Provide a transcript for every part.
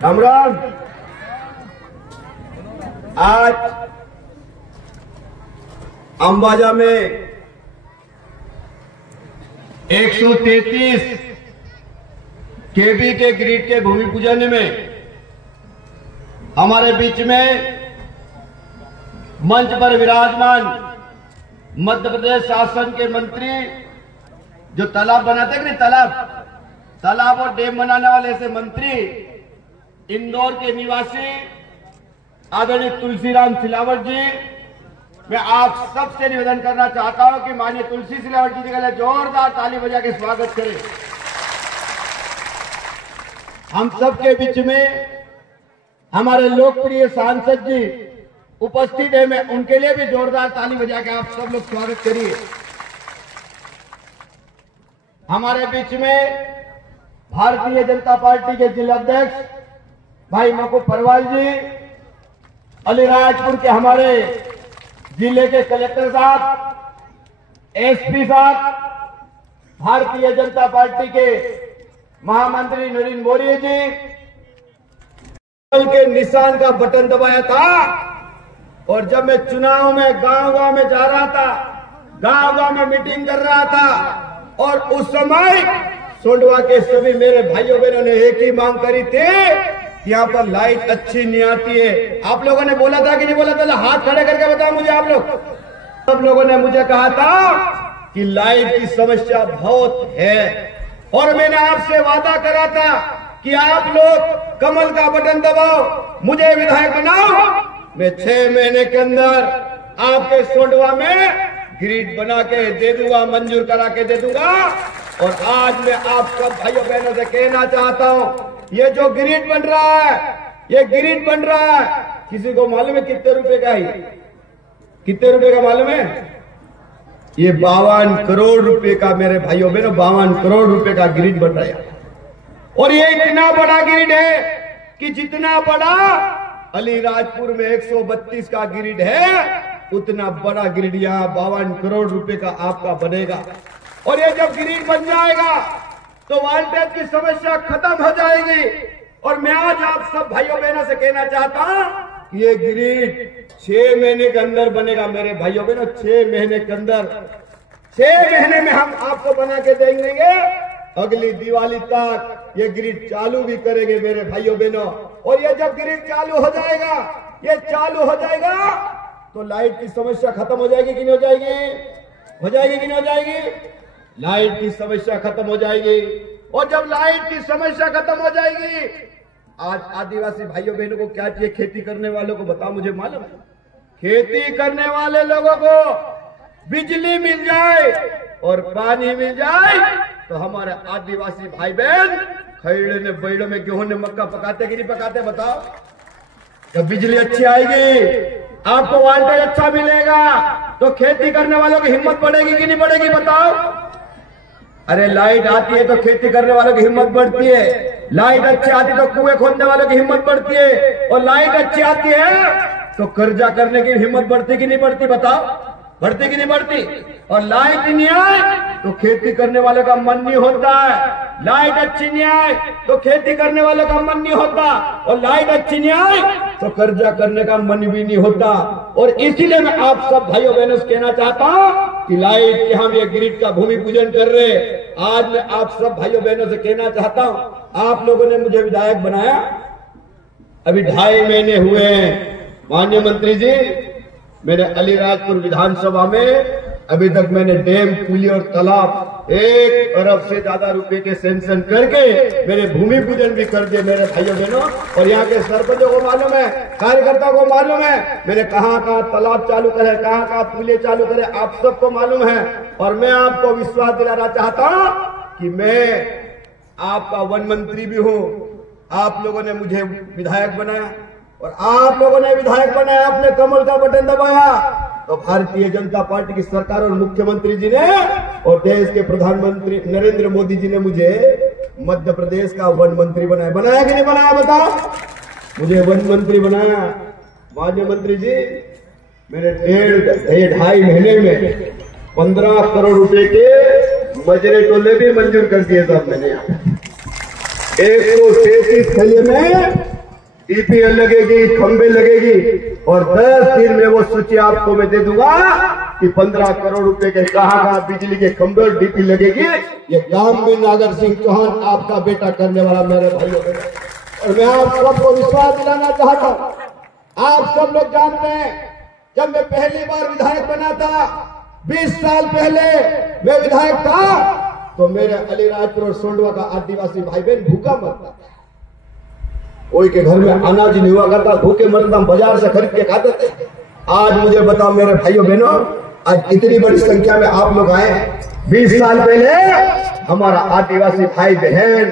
राम राम। आज अंबाजा में 133 केबी के ग्रिड के भूमि पूजन में हमारे बीच में मंच पर विराजमान मध्य प्रदेश शासन के मंत्री, जो तालाब बनाते हैं कि तालाब और डैम बनाने वाले ऐसे मंत्री, इंदौर के निवासी आदरणीय तुलसीराम सिलावट जी, मैं आप सबसे निवेदन करना चाहता हूं कि माननीय तुलसी सिलावट जी के लिए जोरदार ताली बजा के स्वागत करें। हम सबके बीच में हमारे लोकप्रिय सांसद जी उपस्थित है, मैं उनके लिए भी जोरदार ताली बजा के आप सब लोग स्वागत करिए। हमारे बीच में भारतीय जनता पार्टी के जिला अध्यक्ष भाई मकू परवाल जी, अलीराजपुर के हमारे जिले के कलेक्टर साहब, एसपी साहब, भारतीय जनता पार्टी के महामंत्री नरेंद्र मोदी जी, के निशान का बटन दबाया था और जब मैं चुनाव में गांव-गांव में जा रहा था, गांव-गांव में मीटिंग कर रहा था और उस समय सोंडवा के सभी मेरे भाइयों बहनों ने एक ही मांग करी थी, यहाँ पर लाइट अच्छी नहीं आती है। आप लोगों ने बोला था कि नहीं बोला था? हाथ खड़े करके बताओ मुझे। आप लोग सब लोगों ने मुझे कहा था कि लाइट की समस्या बहुत है और मैंने आपसे वादा करा था कि आप लोग कमल का बटन दबाओ, मुझे विधायक बनाओ, मैं 6 महीने के अंदर आपके सोंडवा में ग्रिड बना के दे दूंगा, मंजूर करा के दे दूंगा। और आज मैं आप सब भाइयों बहनों से कहना चाहता हूं, ये जो ग्रिड बन रहा है, ये ग्रिड बन रहा है, किसी को मालूम है कितने रुपए का है? कितने रुपए का मालूम है? ये 52 करोड़ रुपए का, मेरे भाइयों बहनों, 52 करोड़ रुपए का ग्रिड बन रहा है। और ये इतना बड़ा ग्रिड है कि जितना बड़ा अलीराजपुर में 132 का ग्रिड है, उतना बड़ा ग्रिड यहाँ 52 करोड़ रुपए का आपका बनेगा। और ये जब ग्रिड बन जाएगा तो वोल्टेज की समस्या खत्म हो जाएगी। और मैं आज आप सब भाइयों बहनों से कहना चाहता हूं कि ये ग्रिड 6 महीने के अंदर बनेगा। मेरे भाइयों बहनों, 6 महीने के अंदर, 6 महीने में हम आपको बना के देंगे। अगली दिवाली तक ये ग्रिड चालू भी करेंगे मेरे भाइयों बहनों। और ये जब ग्रिड चालू हो जाएगा, ये चालू हो जाएगा तो लाइट की समस्या खत्म हो जाएगी कि नहीं हो जाएगी? हो जाएगी कि नहीं हो जाएगी? लाइट की समस्या खत्म हो जाएगी। और जब लाइट की समस्या खत्म हो जाएगी, आज आदिवासी भाइयों बहनों को क्या चाहिए? खेती करने वालों को बताओ, मुझे मालूम है। खेती करने वाले लोगों को बिजली मिल जाए और पानी मिल जाए तो हमारे आदिवासी भाई बहन खैड़े ने, बैलों में, गेहूं ने, मक्का पकाते कि नहीं पकाते? बताओ। जब बिजली अच्छी आएगी, आपको वोल्टेज अच्छा मिलेगा तो खेती करने वालों की हिम्मत बढ़ेगी कि नहीं बढ़ेगी? बताओ। अरे लाइट आती है तो खेती करने वालों की हिम्मत बढ़ती है, लाइट अच्छी आती है तो कुएं खोदने वालों की हिम्मत बढ़ती है, और लाइट अच्छी आती है तो कर्जा करने की हिम्मत बढ़ती कि नहीं बढ़ती? बताओ, बढ़ती कि नहीं बढ़ती? और लाइट नहीं आए तो खेती करने वाले का मन नहीं होता है, लाइट अच्छी नहीं आए तो खेती करने वाले का मन नहीं होता, और लाइट अच्छी नहीं आए तो कर्जा करने का मन भी नहीं होता। और इसीलिए मैं आप सब भाइयों बहनों से कहना चाहता हूं कि लाइट के हम ये ग्रिड का भूमि पूजन कर रहे। आज मैं आप सब भाइयों बहनों से कहना चाहता हूं, आप लोगों ने मुझे विधायक बनाया, अभी 2.5 महीने हुए हैं। माननीय मंत्री जी, मेरे अलीराजपुर विधानसभा में अभी तक मैंने डैम, पुली और तालाब 1 अरब से ज्यादा रुपए के सैंक्शन करके मेरे भूमि पूजन भी कर दिए मेरे भाइयों बहनों। और यहाँ के सरपंचों को मालूम है, कार्यकर्ताओं को मालूम है, मैंने कहाँ तालाब चालू करे, कहाँ पुले चालू करे, आप सबको मालूम है। और मैं आपको विश्वास दिलाना चाहता हूँ कि मैं आपका वन मंत्री भी हूँ। आप लोगों ने मुझे विधायक बनाया और आप लोगों ने विधायक बनाया, आपने कमल का बटन दबाया तो भारतीय जनता पार्टी की सरकार और मुख्यमंत्री जी ने और देश के प्रधानमंत्री नरेंद्र मोदी जी ने मुझे मध्य प्रदेश का वन मंत्री बनाया। बनाया कि नहीं बनाया? बताओ। मुझे वन मंत्री बनाया। माननीय मंत्री जी, मेरे 2.5 महीने में 15 करोड़ रुपए के मजरे टोले भी मंजूर कर दिए साहब मैंने। 133 थैले में ईपीएल लगेगी, खंबे लगेगी और 10 दिन में वो सूची आपको मैं दे दूंगा कि 15 करोड़ रुपए के कहां बिजली के खंबे और डीपी लगेगी। ये काम भी नागर सिंह चौहान आपका बेटा करने वाला मेरे भाइयों बहनों। और मैं आप सबको विश्वास दिलाना चाहता हूं, आप सब लोग जानते हैं जब मैं पहली बार विधायक बना था 20 साल पहले मैं विधायक था तो मेरे अलीराजपुर और सोंडवा का आदिवासी भाई बहन भूखा मरता था। कोई के घर में अनाज नहीं हुआ करता, भूखे मरता, बाजार से खरीद के खाते थे। आज मुझे बताओ मेरे भाइयों बहनों, आज इतनी बड़ी संख्या में आप लोग आए। 20 साल पहले हमारा आदिवासी भाई बहन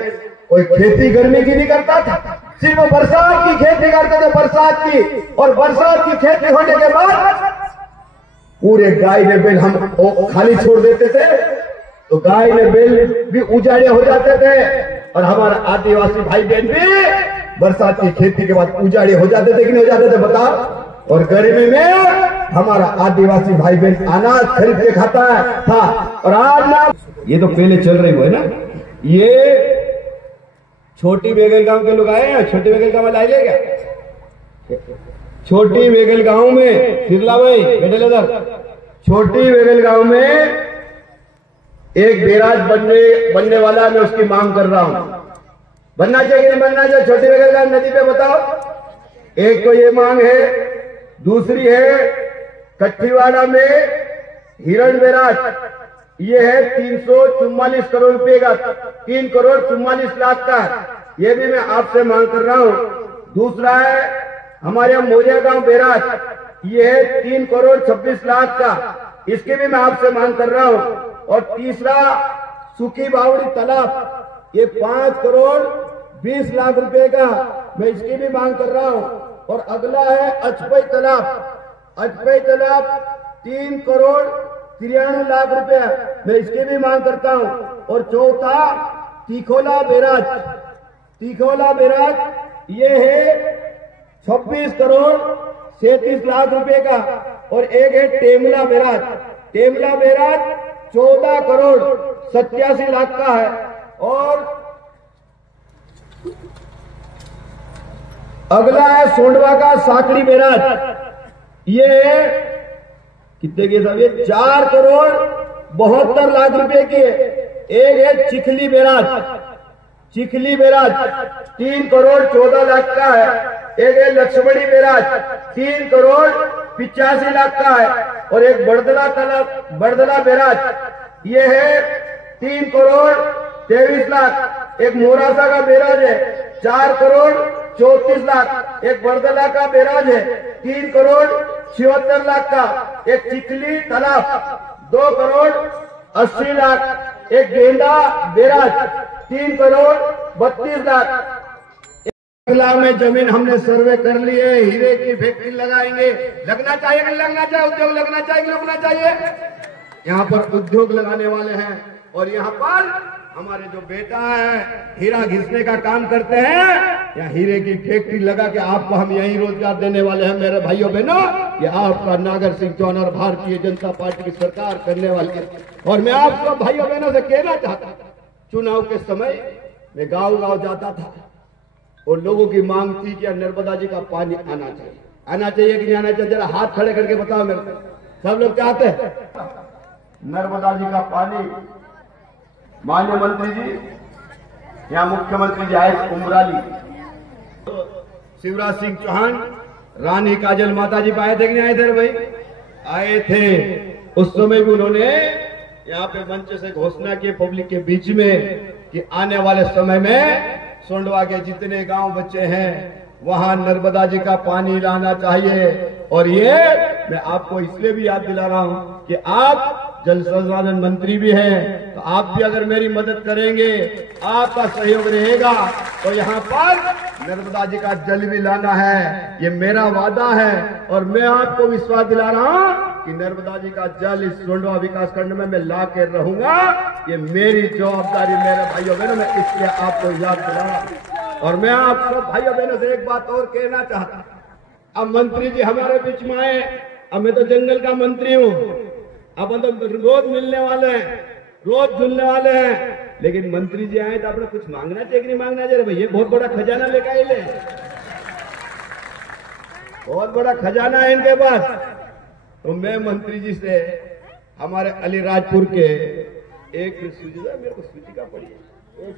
कोई खेती गर्मी की नहीं करता था, सिर्फ बरसात की खेती करते थे, बरसात की। और बरसात की खेती होने के बाद पूरे गाय ने बैल हम खाली छोड़ देते थे तो गाय ने बैल भी उजाड़े हो जाते थे और हमारा आदिवासी भाई बहन भी बरसात की खेती के बाद उजाड़े हो जाते थे कि नहीं हो जाते थे बताओ। और गर्मी में हमारा आदिवासी भाई बहन अनाज खरीद के खाता था। और आज ना ये तो पहले चल रही हुई ना, ये छोटी बेगल गांव के लोग आए हैं। छोटी बेगल गांव लाई लेगा, छोटी बेगल गांव में फिरला भाई बेटे इधर, छोटी बेगल गांव में एक बैराज बनने वाला, मैं उसकी मांग कर रहा हूं। बनना चाहिए नहीं बनना चाहिए छोटी बेगल गांव नदी पे बताओ। एक तो ये मांग है, दूसरी है कट्ठीवाड़ा में हिरण बैराज, ये है 344 करोड़ रुपए का, 3 करोड़ 44 लाख का, ये भी मैं आपसे मांग कर रहा हूं। दूसरा है हमारे मोरिया गांव बैराज, ये है 3 करोड़ 26 लाख का, इसकी भी मैं आपसे मांग कर रहा हूं। और तीसरा सुखी बावड़ी तालाब, ये 5 करोड़ 20 लाख रुपए का, मैं इसकी भी मांग कर रहा हूं। और अगला है अचपई तालाब, अचपई तालाब 3 करोड़ 93 लाख रुपए, मैं इसकी भी मांग करता हूं। और चौथा तिखोला बैराज, तिखोला बैराज ये है 26 करोड़ 37 लाख रुपए का। और एक है टेमला बैराज, टेमला बैराज 14 करोड़ 87 लाख का है। और अगला है सोंडवा का साकड़ी बैराज, ये कितने के साहब, ये 4 करोड़ 72 लाख रुपए के। एक है चिखली बैराज, चिखली बैराज 3 करोड़ 14 लाख का है। एक है लक्ष्मणी बैराज 3 करोड़ 85 लाख का है। और एक बड़दला तालाब, बड़दला बैराज, ये है 3 करोड़ 23 लाख। एक मोरासा का बैराज है 4 करोड़ 34 लाख। एक बड़दला का बैराज है 3 करोड़ 76 लाख का। एक चिखली तालाब 2 करोड़ 80 लाख। एक गेंडा बैराज 3 करोड़ 32 लाख। अगला में जमीन हमने सर्वे कर ली है, हीरे की फैक्ट्री लगाएंगे। लगना चाहिए कि लगना चाहिए, उद्योग लगना चाहिए कि लगना चाहिए। यहाँ पर उद्योग लगाने वाले हैं और यहाँ पर हमारे जो बेटा है हीरा घिसने का काम करते हैं, या हीरे की फैक्ट्री लगा के आपको हम यही रोजगार देने वाले हैं मेरे भाइयों बहनों। ये आपका नागर सिंह चौहान और भारतीय जनता पार्टी की सरकार करने वाली है। और मैं आप सब भाइयों बहनों से कहना चाहता था, चुनाव के समय मैं गाँव गाँव जाता था और लोगों की मांग थी कि नर्मदा जी का पानी आना चाहिए, आना चाहिए कि नहीं आना चाहिए। जरा हाथ खड़े करके बताओ मेरे को, सब लोग चाहते हैं नर्मदा जी का पानी। माननीय मंत्री जी, यहाँ मुख्यमंत्री जी आए कुमराली, शिवराज सिंह चौहान, रानी काजल माता जी आए थे कि नहीं आए थे भाई? आए थे। उस समय भी उन्होंने यहाँ पे मंच से घोषणा की पब्लिक के बीच में कि आने वाले समय में सोंडवा के जितने गांव बच्चे हैं वहां नर्मदा जी का पानी लाना चाहिए। और ये मैं आपको इसलिए भी याद दिला रहा हूं कि आप जल संसाधन मंत्री भी हैं, तो आप भी अगर मेरी मदद करेंगे, आपका सहयोग रहेगा तो यहाँ पर नर्मदा जी का जल भी लाना है, ये मेरा वादा है। और मैं आपको विश्वास दिला रहा हूँ कि नर्मदा जी का जल इस सोंडवा विकास खंड में मैं ला के रहूंगा, ये मेरी जवाबदारी मेरे भाइयों बहनों, मैं इसलिए आपको याद दिला रहा हूं। और मैं आप सब भाइयों बहनों से एक बात और कहना चाहता, अब मंत्री जी हमारे बीच में आए, अब मैं तो जंगल का मंत्री हूँ, अब तो रोज मिलने वाले हैं, रोज झूलने वाले हैं। लेकिन मंत्री जी आए तो आपने कुछ मांगना चाहिए कि नहीं मांगना चाहिए? भाई ये बहुत बड़ा खजाना लेकर आए ले, बहुत बड़ा खजाना है इनके पास। तो मैं मंत्री जी से हमारे अलीराजपुर के एक सूची, मेरे को सूची का पड़ी है, एक